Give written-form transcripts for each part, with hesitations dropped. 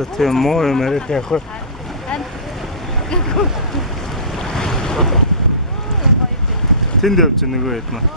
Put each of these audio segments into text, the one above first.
та тийм муу юм арай яах вэ? Тэнд явж нөгөө хэд маа.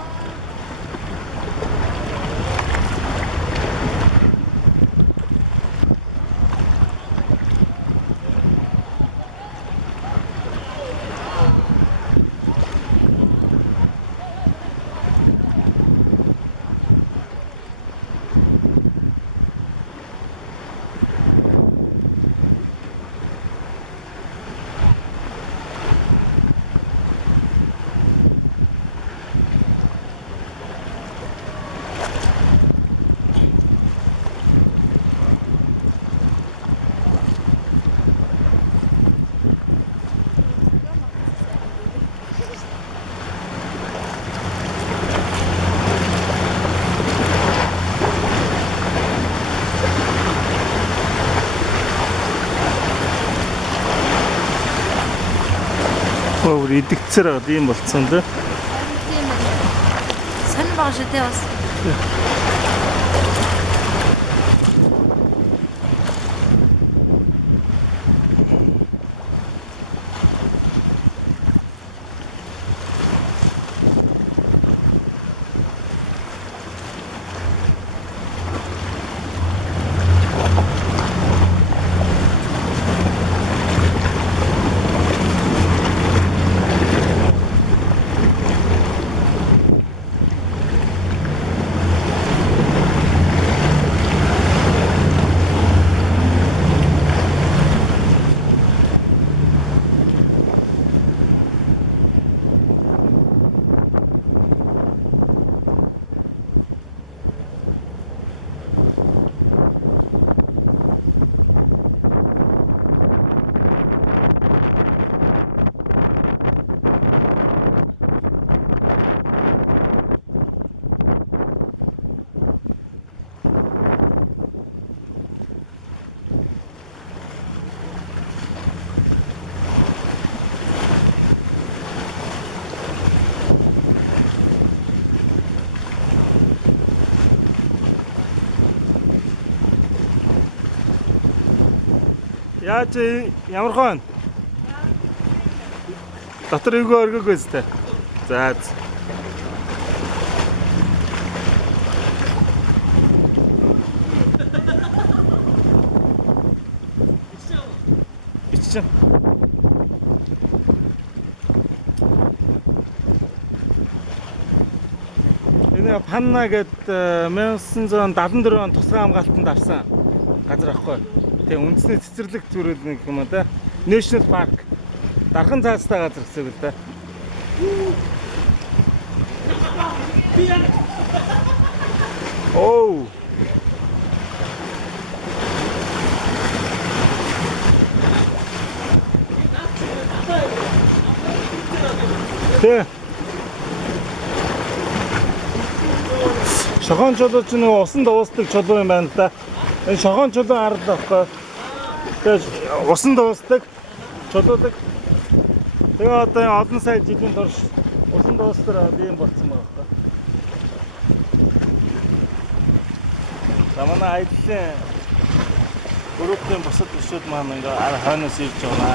Өөр идэгцээр аваад ийм болцсон дээ. Сонир байгаа шүү дээ бас. Яаж ямар хон? Дотор юу өргөг өстэй. За. Ичсэн. Энэ Панна гэдэг 1974 он тусгай хамгаалтанд авсан газар ахгүй. Тэгээ үндэсний цэцэрлэг төрөл нэг юм да. National Park. Дархан цаастай газар гэсэн үг да. Оо. Тэ. Шохон чулуу ч нэг усан дуустдаг чулуу юм байна л да. Энэ шохон чулуу ард багтаа. Тэгээд усан дуустдаг чулуудаг. Тэгээ одоо олон сая жилийн турш усан дуустдаг юм болсон байна. Замана айдлаа. Бүрэтийн бусад төсөд маань ингээ хойноос ирж байна.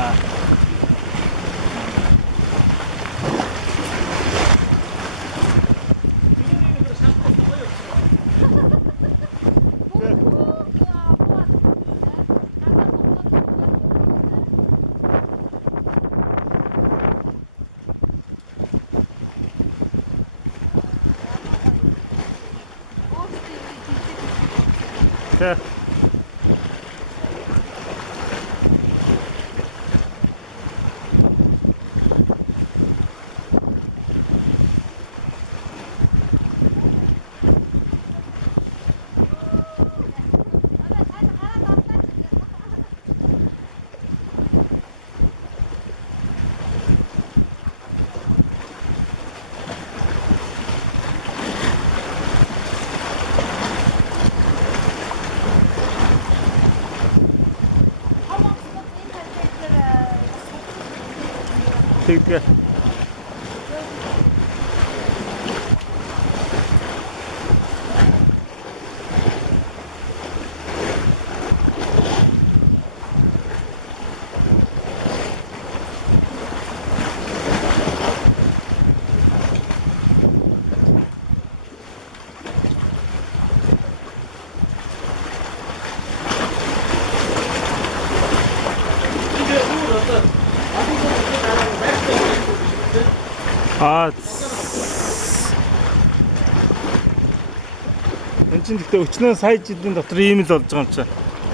чинь гэхдээ өчнөө сая жилийн дотор ийм л болж байгаа юм чинь.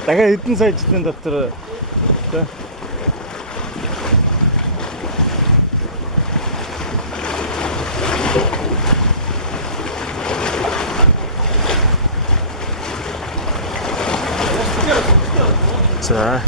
Дахиад хэдэн сая жилийн дотор тэ. За